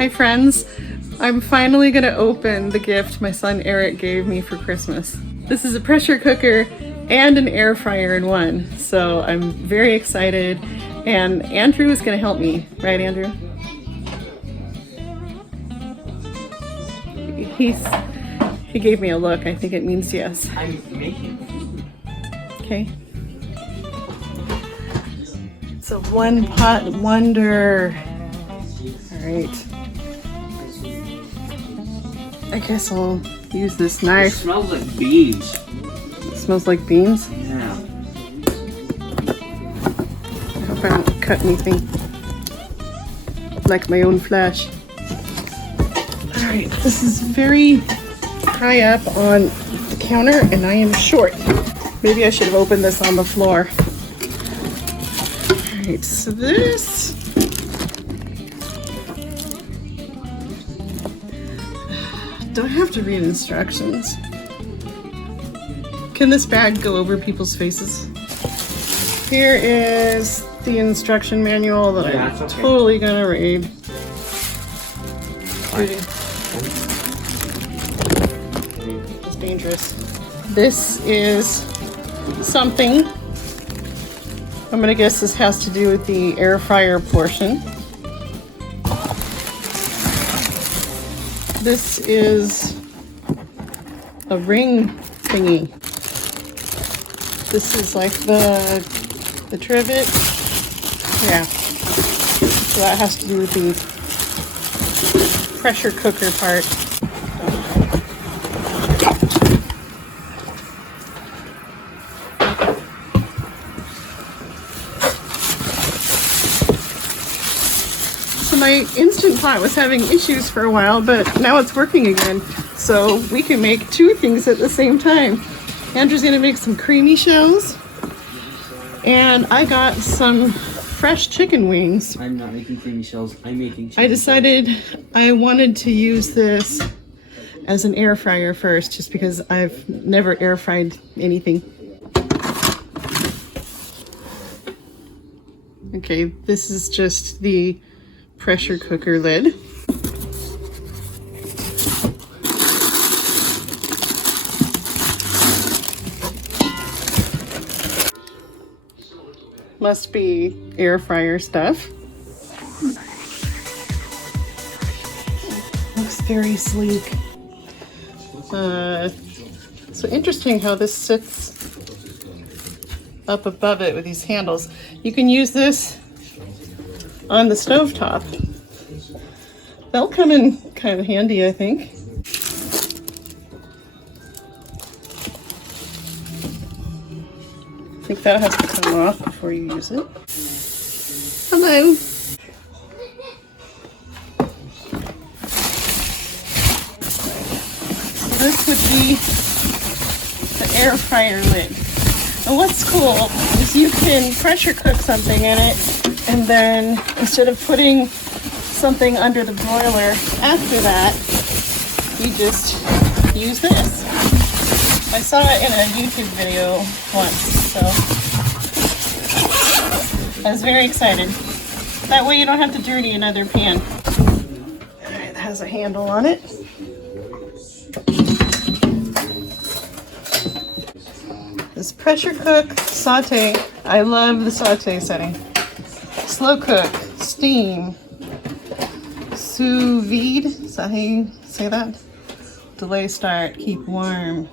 Hi friends, I'm finally gonna open the gift my son Eric gave me for Christmas. This is a pressure cooker and an air fryer in one, so I'm very excited, and Andrew is gonna help me, right Andrew? He gave me a look, I think it means yes. I'm making. Okay. It's a one pot wonder. All right. I guess I'll use this It knife. smells like beans. It smells like beans. Yeah. I hope I don't cut anything. Like my own flesh. Alright, this is very high up on the counter and I am short. Maybe I should have opened this on the floor. Alright, so this... Do I have to read instructions? Can this bag go over people's faces? Here is the instruction manual that Yeah, I'm it's okay. totally gonna read. It's dangerous. This is something. I'm gonna guess this has to do with the air fryer portion. This is a ring thingy. This is like the trivet. Yeah. So that has to do with the pressure cooker part. So my Instant Pot was having issues for a while, but now it's working again. So we can make two things at the same time. Andrew's gonna make some creamy shells, and I got some fresh chicken wings. I'm not making creamy shells. I'm making chicken I decided I wanted to use this as an air fryer first, just because I've never air fried anything. Okay, this is just the pressure cooker lid. Must be air fryer stuff. Looks very sleek. So interesting how this sits up above it with these handles. You can use this on the stovetop. They'll come in kind of handy, I think. I think that has to come off before you use it. Hello. So this would be the air fryer lid. And what's cool is you can pressure cook something in it, and then instead of putting something under the broiler after that, you just use this. I saw it in a YouTube video once, so I was very excited. That way you don't have to dirty another pan. Alright, it has a handle on it. This pressure cook, saute. I love the saute setting. Slow cook, steam, sous vide, is that how you say that? Delay start, keep warm.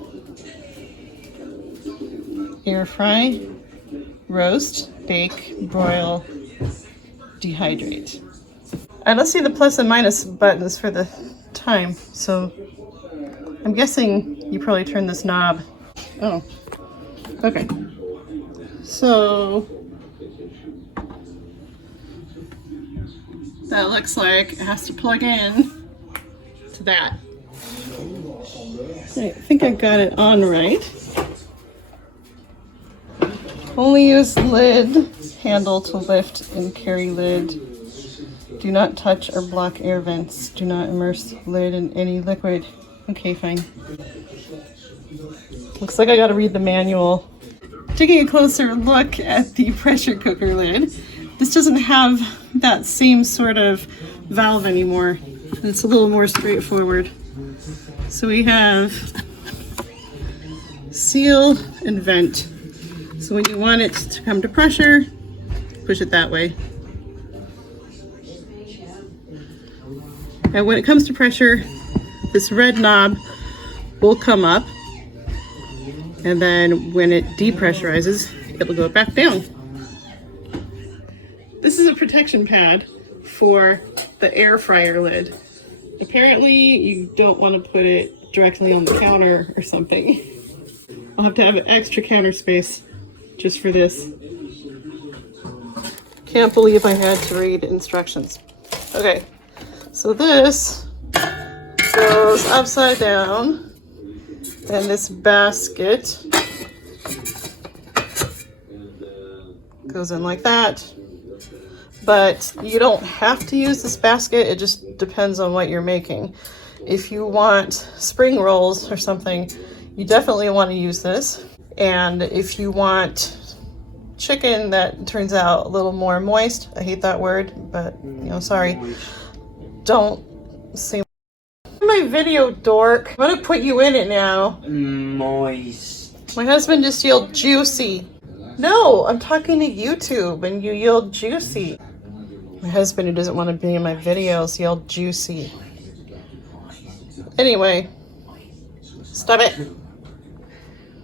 Air fry, roast, bake, broil, dehydrate. I don't see the plus and minus buttons for the time, so I'm guessing you probably turn this knob. Oh, okay. So that looks like it has to plug in to that. I think I got it on right. Only use lid handle to lift and carry lid. Do not touch or block air vents. Do not immerse lid in any liquid. Okay, fine. Looks like I gotta read the manual. Taking a closer look at the pressure cooker lid, this doesn't have that same sort of valve anymore. It's a little more straightforward. So we have seal and vent. So when you want it to come to pressure, push it that way. And when it comes to pressure, this red knob will come up. And then when it depressurizes, it'll go back down. This is a protection pad for the air fryer lid. Apparently you don't want to put it directly on the counter or something. I'll have to have an extra counter space just for this. Can't believe I had to read instructions. Okay, so this goes upside down, and this basket goes in like that. But you don't have to use this basket, it just depends on what you're making. If you want spring rolls or something, you definitely want to use this. And if you want chicken that turns out a little more moist, I hate that word, but sorry, don't say my video, dork. I'm gonna put you in it now. Moist. My husband just yelled juicy. No, I'm talking to YouTube and you yelled juicy. My husband, who doesn't want to be in my videos, yelled juicy. Anyway, stop it.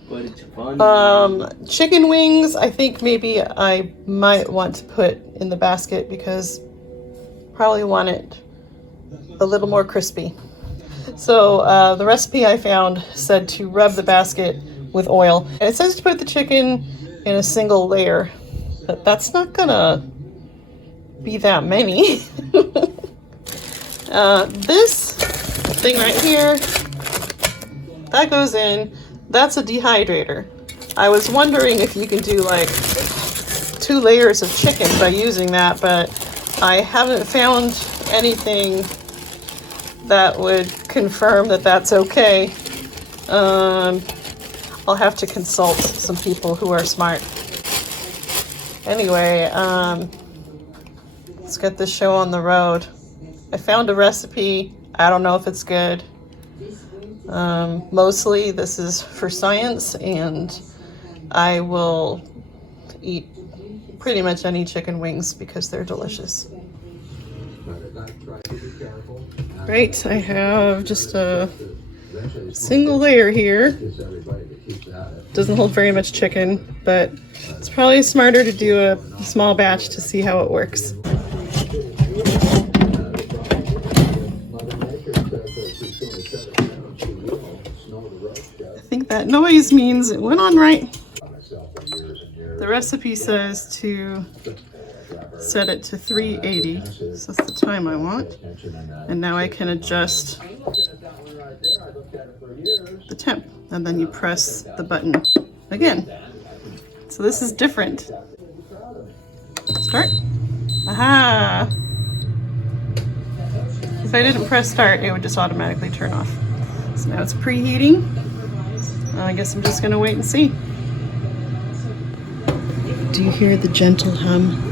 But it's fun. Chicken wings, I think maybe I might want to put in the basket because probably want it a little more crispy. So the recipe I found said to rub the basket with oil. And it says to put the chicken in a single layer, but that's not gonna be that many. This thing right here, that goes in, that's a dehydrator. I was wondering if you can do like 2 layers of chicken by using that, but I haven't found anything that would confirm that that's okay. I'll have to consult some people who are smart. Anyway, let's get this show on the road. I found a recipe. I don't know if it's good. Mostly this is for science, and I will eat pretty much any chicken wings because they're delicious. Right, I have just a single layer here. Doesn't hold very much chicken, but it's probably smarter to do a small batch to see how it works. I think that noise means it went on right. The recipe says to set it to 380, so that's the time I want. And now I can adjust the temp, and then you press the button again. So this is different. Start. Aha! If I didn't press start, it would just automatically turn off. So now it's preheating. I guess I'm just gonna wait and see. Do you hear the gentle hum?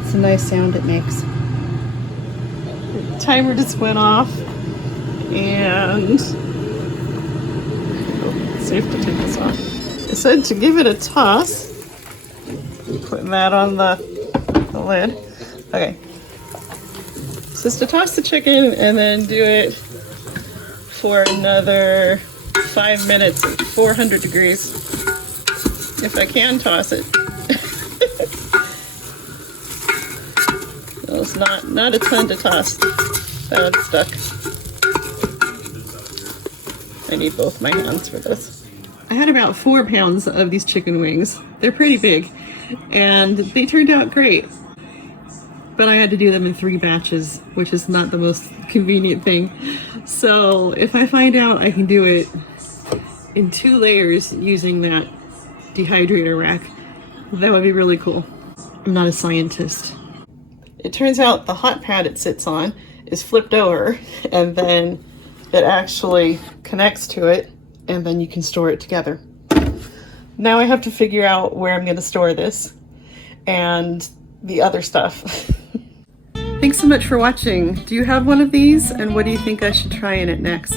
It's a nice sound it makes. The timer just went off, and it's safe to take this off. It said to give it a toss. Putting that on the lid. Okay. So just to toss the chicken and then do it for another 5 minutes at 400 degrees. If I can toss it. Well, it's not a ton to toss. That's stuck. I need both my hands for this. I had about 4 pounds of these chicken wings. They're pretty big, and they turned out great. But I had to do them in 3 batches, which is not the most convenient thing. So if I find out I can do it in 2 layers using that dehydrator rack, that would be really cool. I'm not a scientist. It turns out the hot pad it sits on is flipped over, and then it actually connects to it, and then you can store it together. Now I have to figure out where I'm going to store this, and the other stuff. Thanks so much for watching. Do you have one of these? And what do you think I should try in it next?